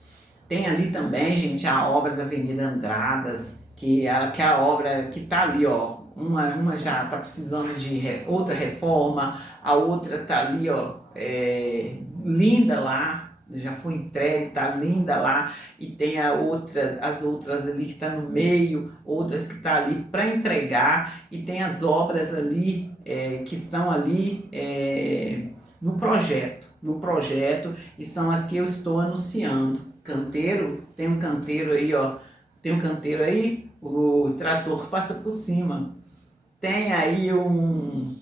Tem ali também, gente, a obra da Avenida Andradas, que é a obra que está ali, ó. Uma já está precisando de outra reforma, a outra está ali, ó, linda lá, já foi entregue, está linda lá, e tem as outras ali que está no meio, outras que está ali para entregar, e tem as obras ali que estão ali no projeto, e são as que eu estou anunciando. Canteiro, tem um canteiro aí, ó, o trator passa por cima. Tem aí uma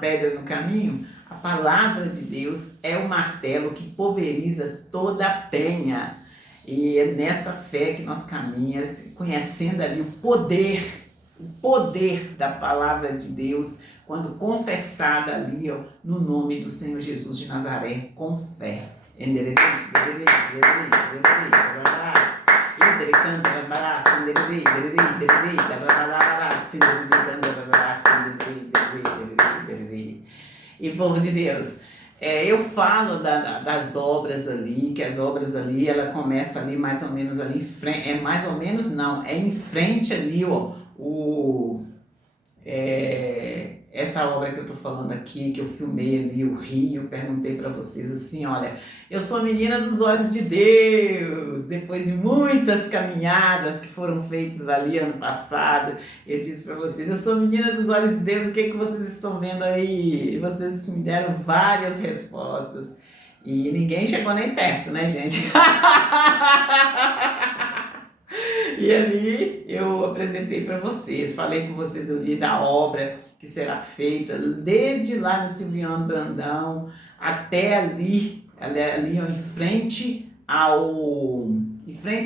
pedra no caminho. A palavra de Deus é o martelo que pulveriza toda a penha. E é nessa fé que nós caminhamos, conhecendo ali o poder da palavra de Deus, quando confessada ali, ó, no nome do Senhor Jesus de Nazaré, com fé. E povo de Deus, eu falo das obras ali, que as obras ali, ela começa ali mais ou menos ali em frente, mais ou menos não, em frente ali, ó, essa obra que eu tô falando aqui, que eu filmei ali o rio, perguntei para vocês assim, olha, eu sou menina dos olhos de Deus, depois de muitas caminhadas que foram feitas ali ano passado, eu disse para vocês, eu sou menina dos olhos de Deus, o que vocês estão vendo aí? E vocês me deram várias respostas, e ninguém chegou nem perto, né, gente? E ali eu apresentei para vocês, falei com vocês ali da obra que será feita desde lá no Silviano Brandão até ali ó, em frente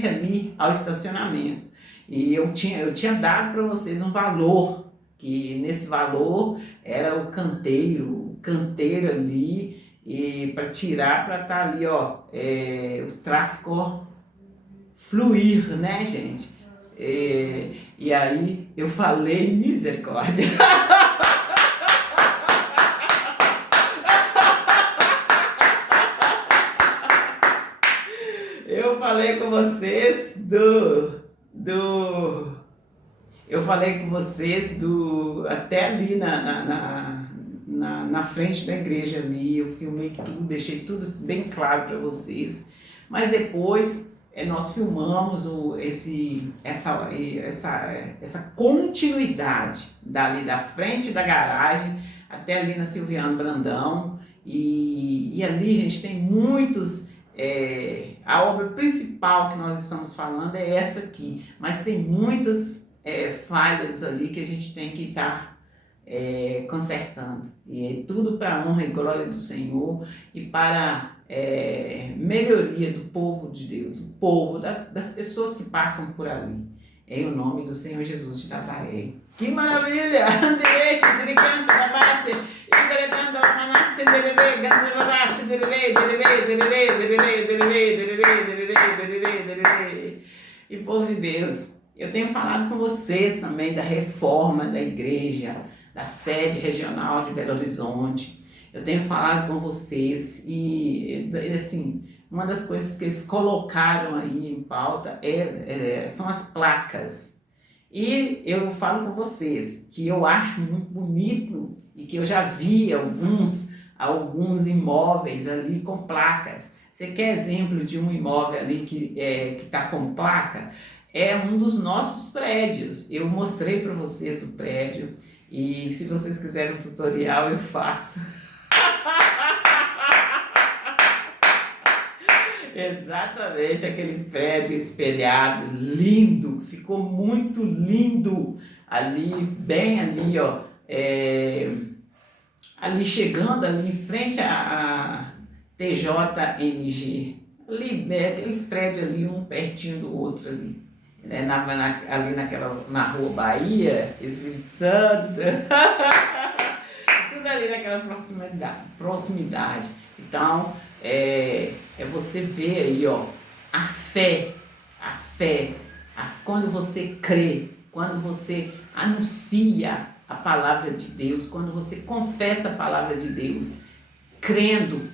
ali ao estacionamento. E eu tinha dado para vocês um valor, que nesse valor era o canteiro ali, e para tirar, para estar ali, ó, o tráfego, ó, fluir, né, gente? E aí eu falei misericórdia. Eu falei com vocês até ali na frente da igreja ali, eu filmei tudo, deixei tudo bem claro para vocês. Mas depois nós filmamos essa continuidade dali da frente da garagem até ali na Silviano Brandão, e ali, gente, tem muitos a obra principal que nós estamos falando é essa aqui, mas tem muitas falhas ali que a gente tem que estar consertando, e é tudo para a honra e glória do Senhor e para melhoria do povo de Deus, do povo, das pessoas que passam por ali, em o nome do Senhor Jesus de Nazaré. Que maravilha! E povo de Deus, eu tenho falado com vocês também da reforma da igreja, da sede regional de Belo Horizonte. Eu tenho falado com vocês e assim, uma das coisas que eles colocaram aí em pauta são as placas. E eu falo com vocês que eu acho muito bonito e que eu já vi alguns imóveis ali com placas. Você quer exemplo de um imóvel ali que está com placa? É um dos nossos prédios. Eu mostrei para vocês o prédio e se vocês quiserem um tutorial eu faço. Exatamente, aquele prédio espelhado, lindo, ficou muito lindo ali, bem ali, ó, ali chegando ali em frente a TJMG, ali, aqueles prédios ali, um pertinho do outro ali, né, ali na Rua Bahia, Espírito Santo, tudo ali naquela proximidade. Então, você ver aí, ó, a fé, quando você crê, quando você anuncia a palavra de Deus, quando você confessa a palavra de Deus, crendo,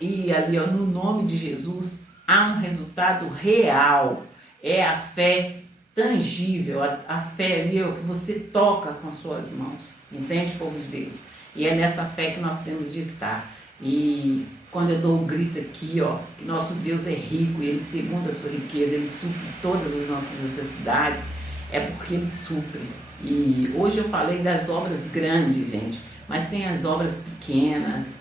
e ali, ó, no nome de Jesus, há um resultado real, é a fé tangível, a fé ali, ó, que você toca com suas mãos, entende, povo de Deus? E é nessa fé que nós temos de estar. E quando eu dou um grito aqui, ó, que nosso Deus é rico e Ele, segundo a sua riqueza, Ele supre todas as nossas necessidades, é porque Ele supre. E hoje eu falei das obras grandes, gente, mas tem as obras pequenas,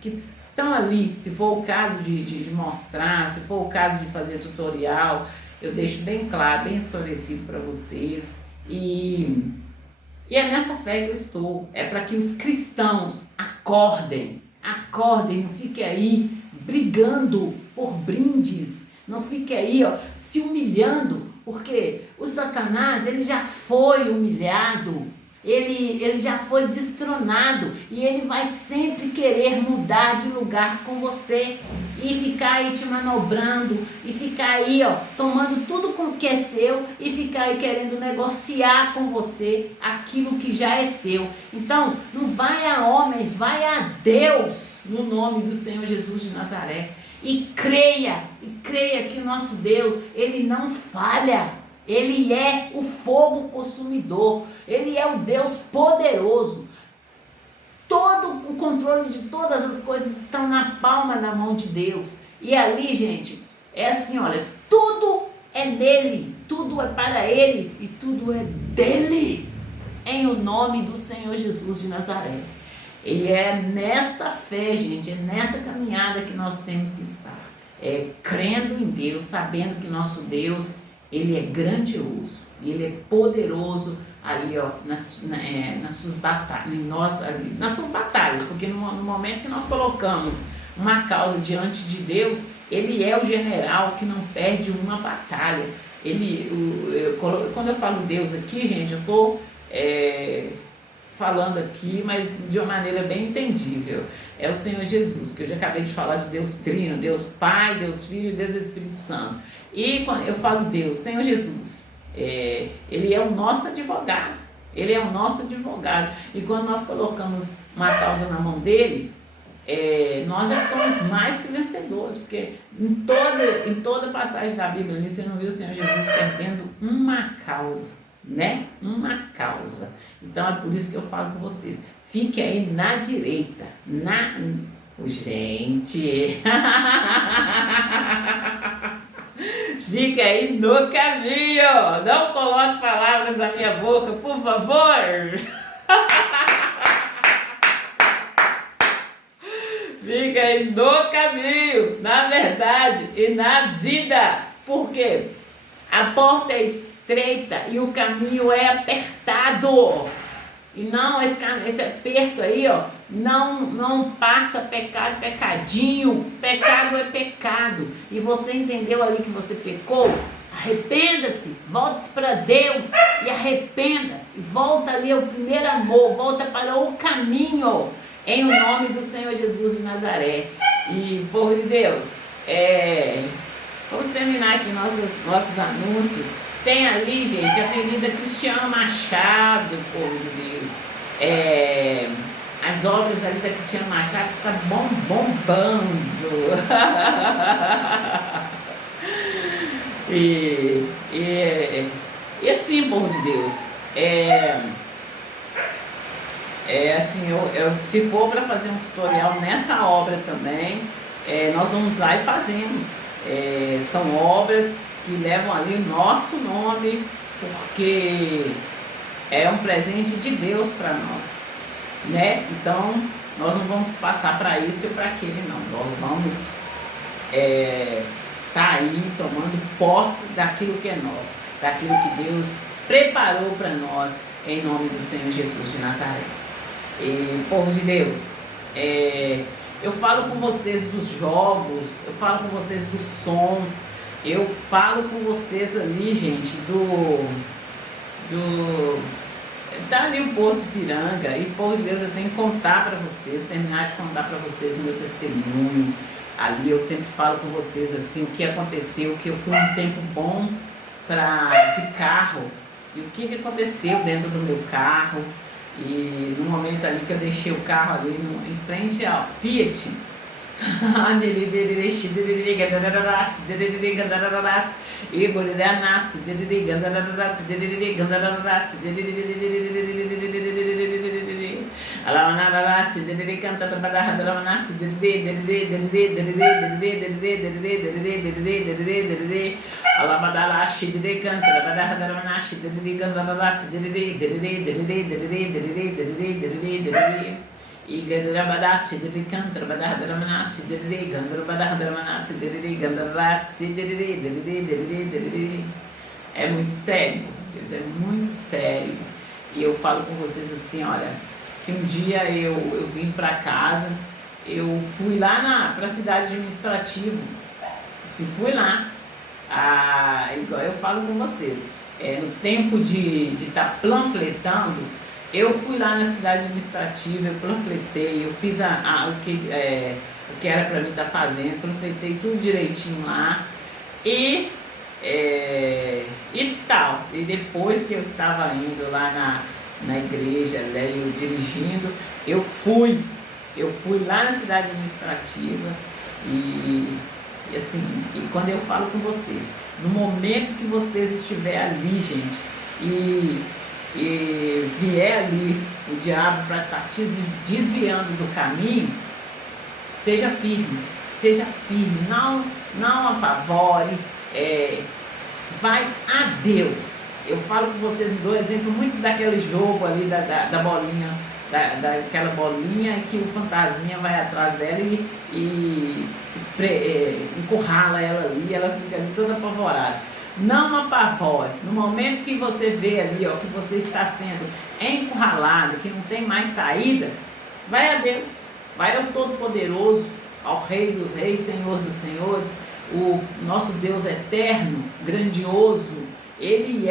que estão ali. Se for o caso de mostrar, se for o caso de fazer tutorial, eu deixo bem claro, bem esclarecido para vocês. E é nessa fé que eu estou, é para que os cristãos acordem, não fiquem aí brigando por brindes, não fiquem aí, ó, se humilhando, porque o Satanás, ele já foi humilhado, ele já foi destronado e ele vai sempre querer mudar de lugar com você e ficar aí te manobrando e ficar aí, ó, tomando tudo com que é seu e ficar aí querendo negociar com você aquilo que já é seu. Então, não vai a homens, vai a Deus no nome do Senhor Jesus de Nazaré e creia que o nosso Deus, Ele não falha. Ele é o fogo consumidor, Ele é o Deus poderoso. Todo o controle de todas as coisas estão na palma da mão de Deus. E ali, gente, é assim, olha, tudo é dele, tudo é para Ele e tudo é dele, em o nome do Senhor Jesus de Nazaré. E é nessa fé, gente, é nessa caminhada que nós temos que estar, crendo em Deus, sabendo que nosso Deus, Ele é grandioso, Ele é poderoso ali, ó, nas suas batalhas, nas suas batalhas, porque no momento que nós colocamos uma causa diante de Deus, Ele é o general que não perde uma batalha. Quando eu falo Deus aqui, gente, eu estou falando aqui, mas de uma maneira bem entendível. É o Senhor Jesus, que eu já acabei de falar de Deus Trino, Deus Pai, Deus Filho e Deus Espírito Santo. E quando eu falo Deus, Senhor Jesus, Ele é o nosso advogado. Ele é o nosso advogado. E quando nós colocamos uma causa na mão dele, nós já somos mais que vencedores. Porque em toda passagem da Bíblia, você não viu o Senhor Jesus perdendo uma causa, né? Uma causa. Então é por isso que eu falo com vocês. Fique aí na direita. Gente... Fica aí no caminho, não coloque palavras na minha boca, por favor. Fica aí no caminho, na verdade e na vida. Por quê? A porta é estreita e o caminho é apertado. E não, esse aperto aí, ó, não passa pecado, pecadinho. Pecado é pecado. E você entendeu ali que você pecou? Arrependa-se, volte para Deus e arrependa. E volta ali ao primeiro amor, volta para o caminho, em o nome do Senhor Jesus de Nazaré. E, povo de Deus, vamos terminar aqui nossos anúncios. Tem ali, gente, a Avenida Cristiano Machado, povo de Deus. As obras ali da Cristiano Machado estão bombando. E assim, povo de Deus, assim, se for para fazer um tutorial nessa obra também, nós vamos lá e fazemos. São obras que levam ali o nosso nome, porque é um presente de Deus para nós, né? Então, nós não vamos passar para isso ou para aquele, não. Nós vamos tá aí tomando posse daquilo que é nosso, daquilo que Deus preparou para nós, em nome do Senhor Jesus de Nazaré. E, povo de Deus, eu falo com vocês dos jogos, eu falo com vocês do som, eu falo com vocês ali, gente, tá ali o Poço Ipiranga. E, povo de Deus, eu tenho que contar para vocês, terminar de contar para vocês o meu testemunho. Ali eu sempre falo com vocês assim, o que aconteceu, que eu fui um tempo bom de carro, e o que aconteceu dentro do meu carro, e no momento ali que eu deixei o carro ali em frente ao Fiat, é muito sério, Deus, é muito sério. E eu falo com vocês assim, olha, que um dia eu vim para casa, eu fui lá para a cidade administrativa, fui lá, igual eu falo com vocês, no tempo de estar panfletando, eu fui lá na cidade administrativa, eu panfletei, eu fiz o que era para mim estar fazendo, panfletei tudo direitinho lá, e tal. E depois que eu estava indo lá na igreja, né, eu dirigindo, eu fui lá na cidade administrativa e assim, e quando eu falo com vocês, no momento que vocês estiverem ali, gente, e vier ali o diabo para estar te desviando do caminho, seja firme, não apavore, vai a Deus. Eu falo com vocês, dou exemplo muito daquele jogo ali da bolinha, daquela bolinha que o fantasminha vai atrás dela e encurrala ela ali, ela fica ali toda apavorada. Não apavore. No momento que você vê ali, ó, que você está sendo encurralado, que não tem mais saída, vai a Deus, vai ao Todo-Poderoso, ao Rei dos Reis, Senhor dos Senhores, o nosso Deus eterno, grandioso. Ele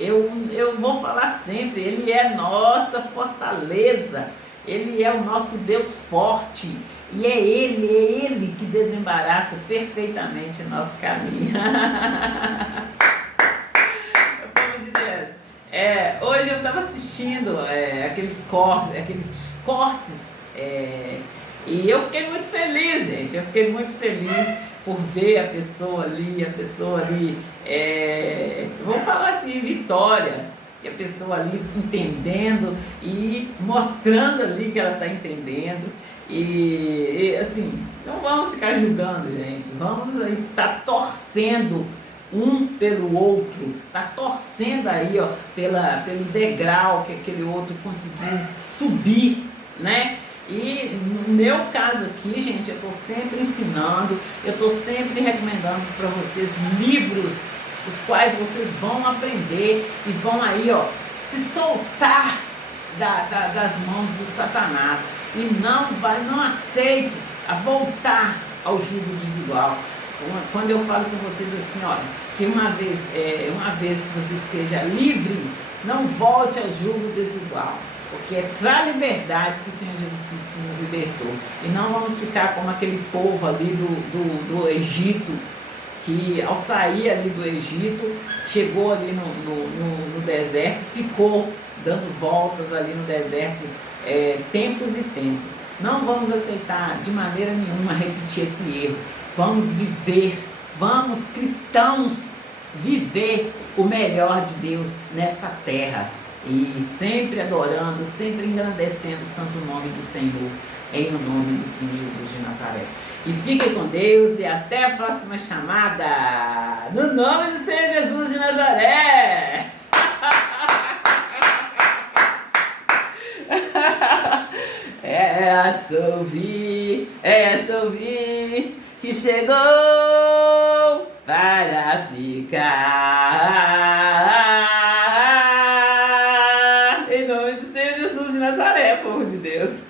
eu vou falar sempre, Ele é nossa fortaleza, Ele é o nosso Deus forte, e é Ele que desembaraça perfeitamente o nosso caminho. Povo de Deus, hoje eu estava assistindo aqueles cortes, e eu fiquei muito feliz, gente, por ver a pessoa ali, vamos falar assim, vitória, que a pessoa ali entendendo e mostrando ali que ela está entendendo, e assim, não vamos ficar julgando, gente, vamos estar torcendo um pelo outro, tá torcendo aí, ó, pelo degrau que aquele outro conseguiu subir, né? E no meu caso aqui, gente, eu estou sempre ensinando, eu estou sempre recomendando para vocês livros, os quais vocês vão aprender e vão aí, ó, se soltar das mãos do Satanás. E não aceite a voltar ao jugo desigual. Quando eu falo com vocês assim, olha, que uma vez que você seja livre, não volte ao jugo desigual. Porque é para a liberdade que o Senhor Jesus Cristo nos libertou. E não vamos ficar como aquele povo ali do Egito, que ao sair ali do Egito, chegou ali no deserto, ficou dando voltas ali no deserto, tempos e tempos. Não vamos aceitar de maneira nenhuma repetir esse erro. Vamos viver, vamos cristãos, viver o melhor de Deus nessa terra. E sempre adorando, sempre engrandecendo o santo nome do Senhor, em nome do Senhor Jesus de Nazaré. E fiquem com Deus e até a próxima chamada, no nome do Senhor Jesus de Nazaré. Essa ouvi que chegou para ficar. Em nome do Senhor Jesus de Nazaré, povo de Deus.